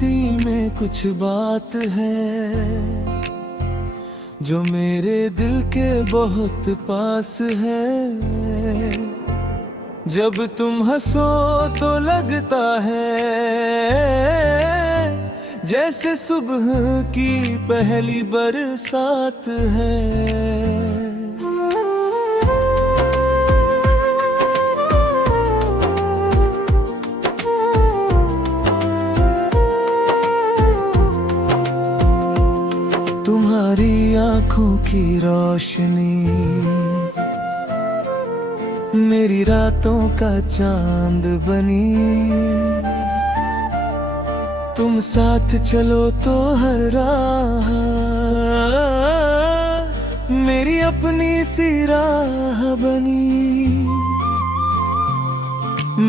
हंसी में कुछ बात है जो मेरे दिल के बहुत पास है। जब तुम हंसो तो लगता है जैसे सुबह की पहली बरसात है। तुम्हारी आंखों की रोशनी मेरी रातों का चांद बनी। तुम साथ चलो तो हर राह मेरी अपनी सी राह बनी।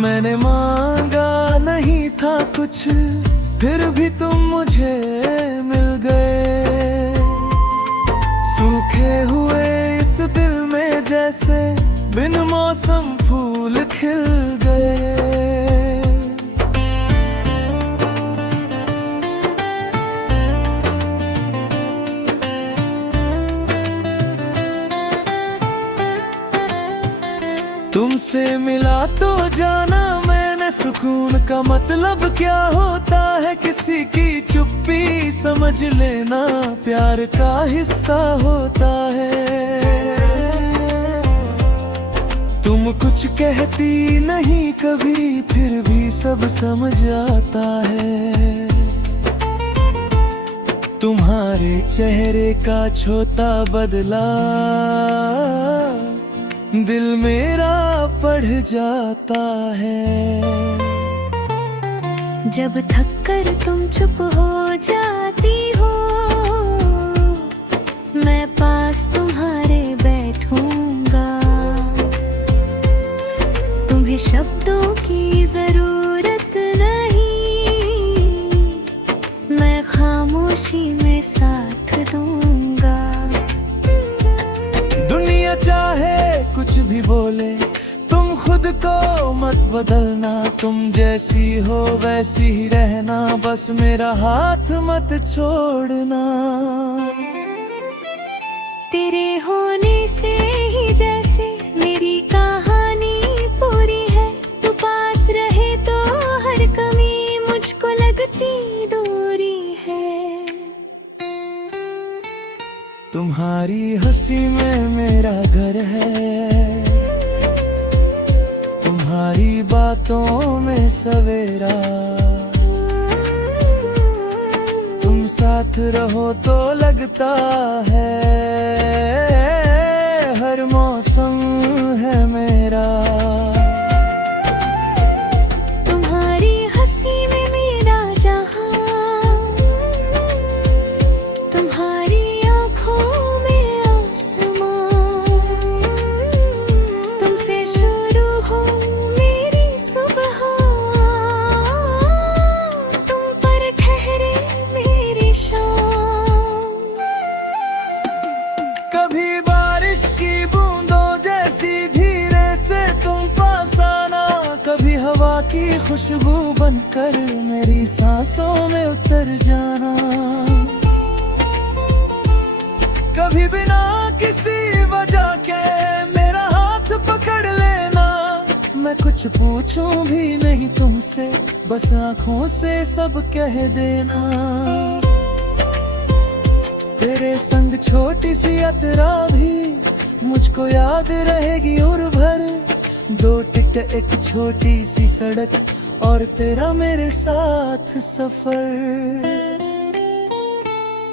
मैंने मांगा नहीं था कुछ, फिर भी तुम मुझे मिल गए। सूखे हुए इस दिल में जैसे बिन मौसम फूल खिल गए। तुमसे मिला तो जाना मैंने सुकून का मतलब क्या होता है। किसी की चुप्पी समझ लेना प्यार का हिस्सा होता है। तुम कुछ कहती नहीं कभी, फिर भी सब समझ आता है। तुम्हारे चेहरे का छोटा बदला दिल मेरा पढ़ जाता है। जब थक कर तुम चुप हो जाती हो, मैं पास तुम्हारे बैठूंगा। तुम्हें शब्दों की जरूरत नहीं, मैं खामोशी में साथ दूंगा। दुनिया चाहे कुछ भी बोले, तुम खुद को मत बदलना। तुम जैसी हो वैसी ही रहना, बस मेरा हाथ मत छोड़ना। तेरे होने से ही जैसे मेरी कहानी पूरी है। तू पास रहे तो हर कमी मुझको लगती दूरी है। तुम्हारी हंसी में मेरा घर है, तुम्हारी बातों में सवेरा। तुम साथ रहो तो लगता है हर मौसम है मेरा। तुम्हारी हंसी में मेरा जहां, तुम्हारी आंखों में आसमां। तुमसे शुरू हो मेरी सुबह, तुम पर ठहरे मेरी शाम। कभी बारिश की बूंदों जैसी धीरे से तुम पास आना, कभी हवा की खुशबू बनकर मेरी सांसों में उतर जाना। कभी बिना किसी वजह के मेरा हाथ पकड़ लेना। मैं कुछ पूछूं भी नहीं तुमसे, बस आंखों से सब कह देना। तेरे संग छोटी सी यात्रा भी मुझको याद रहेगी उम्र भर। दो टिकट एक छोटी सी सड़क और तेरा मेरे साथ सफर।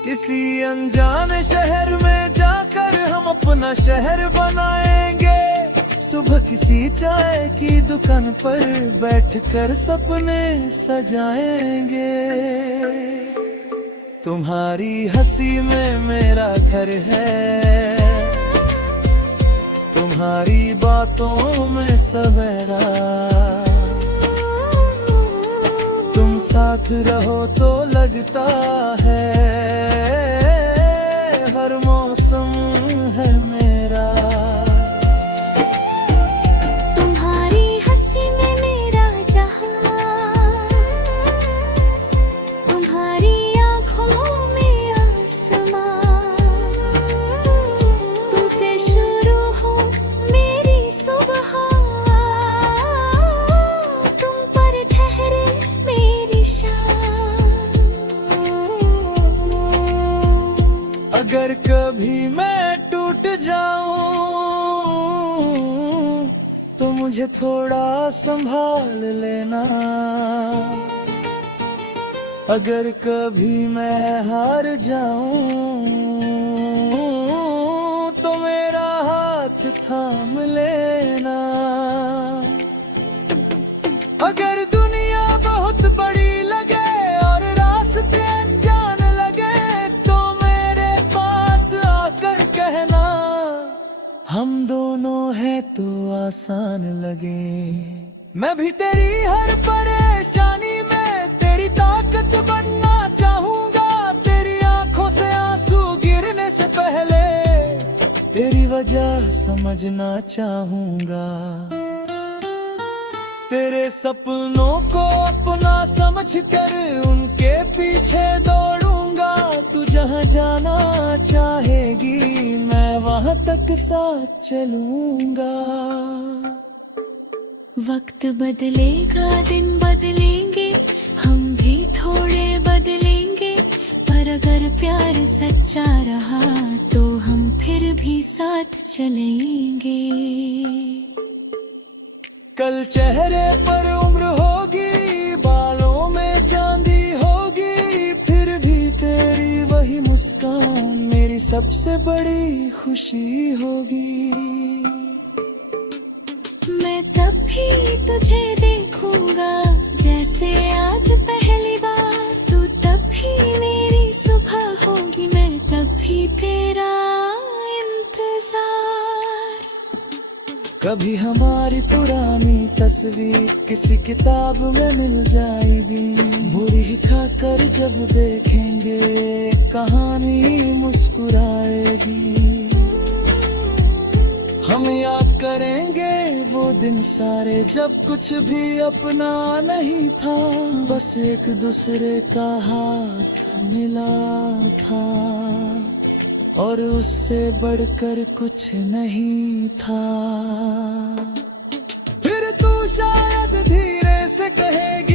किसी अनजाने शहर में जाकर हम अपना शहर बनाएंगे। सुबह किसी चाय की दुकान पर बैठकर सपने सजाएंगे। तुम्हारी हंसी में मेरा घर है, तुम्हारी बातों में सवेरा। तुम साथ रहो तो लगता है हर मौसम है मेरा। तुम्हारी हंसी में मेरा जहां, अगर कभी मैं टूट जाऊं तो मुझे थोड़ा संभाल लेना। अगर कभी मैं हार जाऊं तो मेरा हाथ थाम लेना। अगर दुनिया बहुत बड़ी लगे और रास्ते अनजान लगे तो मेरे पास आकर कहना, हम दोनों हैं तो आसान लगे। मैं भी तेरी हर परेशानी में तेरी ताकत बनना चाहूंगा। तेरी आंखों से आंसू गिरने से पहले तेरी वजह समझना चाहूंगा। तेरे सपनों को अपना समझकर उनके पीछे दौड़ूंगा। तू जहां जाना चाहेगी मैं वहां तक साथ चलूंगा। वक्त बदलेगा, दिन बदलेंगे, हम भी थोड़े बदलेंगे, पर अगर प्यार सच्चा रहा तो हम फिर भी साथ चलेंगे। कल चेहरे पर उम्र होगी, बालों में चांदी होगी, फिर भी तेरी वही मुस्कान मेरी सबसे बड़ी खुशी होगी। मैं तब भी तुझे देखूंगा जैसे आज पहली बार। तू तब भी मेरी सुबह होगी, मैं तब भी तेरा इंतजार। कभी हमारी पुरानी तस्वीर किसी किताब में मिल जाएगी। बुरी खाकर जब देखेंगे कहानी मुस्कुराएगी। हम याद करेंगे वो दिन सारे जब कुछ भी अपना नहीं था, बस एक दूसरे का हाथ मिला था और उससे बढ़कर कुछ नहीं था। फिर तू शायद धीरे से कहेगी